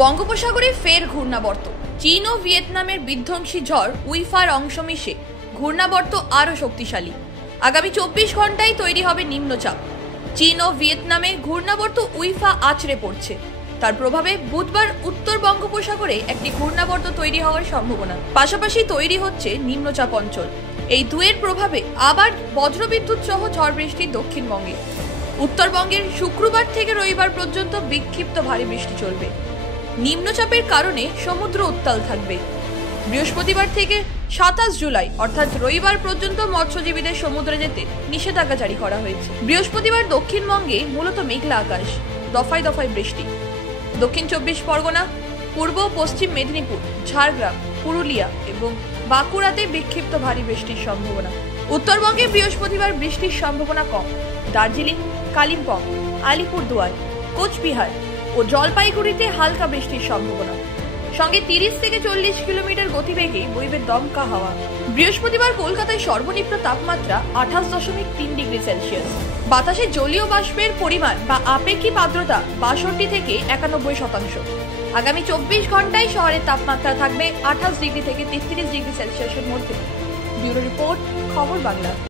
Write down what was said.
বঙ্গোপসাগরে ফের ঘূর্ণাবর্ত। চীন ও ভিয়েতনামের বিধ্বংসী ঝড় উইফার অংশ মিশে ঘূর্ণাবর্ত আরও শক্তিশালী। আগামী 24 ঘন্টায় তৈরি হবে নিম্নচাপ। চীন ও ভিয়েতনামে ঘূর্ণাবর্ত উইফা আছড়ে পড়ছে। তার প্রভাবে বুধবার উত্তর বঙ্গোপসাগরে একটি ঘূর্ণাবর্ত তৈরি হওয়ার সম্ভাবনা। পাশাপাশি তৈরি হচ্ছে নিম্নচাপ অঞ্চল। এই দুয়ের প্রভাবে আবার বজ্রবিদ্যুৎ সহ ঝড় বৃষ্টি দক্ষিণবঙ্গে। উত্তরবঙ্গের শুক্রবার থেকে রবিবার পর্যন্ত বিক্ষিপ্ত ভারী বৃষ্টি চলবে। নিম্নচাপের কারণে সমুদ্র উত্তাল থাকবে। বৃহস্পতিবার থেকে 27 জুলাই অর্থাৎ রবিবার পর্যন্ত মৎস্যজীবীদের সমুদ্রে যেতে নিষেধাজ্ঞা জারি করা হয়েছে। বৃহস্পতিবার দক্ষিণবঙ্গে মূলত মেঘলা আকাশ, দফায় দফায় বৃষ্টি। দক্ষিণ 24 পরগনা, পূর্ব পশ্চিম মেদিনীপুর, ঝাড়গ্রাম, পুরুলিয়া এবং বাঁকুড়াতে বিক্ষিপ্ত ভারী বৃষ্টির সম্ভাবনা। উত্তরবঙ্গে বৃহস্পতিবার বৃষ্টির সম্ভাবনা কম। দার্জিলিং, কালিম্পং, আলিপুরদুয়ার, কোচবিহার ও জলপাইগুড়িতে হালকা বৃষ্টির সম্ভাবনা। সঙ্গে 30 থেকে 40 কিলোমিটার গতিবেগে বইবে দমকা হাওয়া। বৃহস্পতিবার কলকাতায় সর্বনিম্ন তাপমাত্রা 28.3 ডিগ্রি সেলসিয়াস। বাতাসে জলীয় বাষ্পের পরিমাণ বা আপেক্ষিক আর্দ্রতা 62 থেকে 91%। আগামী 24 ঘন্টায় শহরের তাপমাত্রা থাকবে 28 ডিগ্রি থেকে 33 ডিগ্রি সেলসিয়াসের মধ্যে। ব্যুরো রিপোর্ট, খবর বাংলা।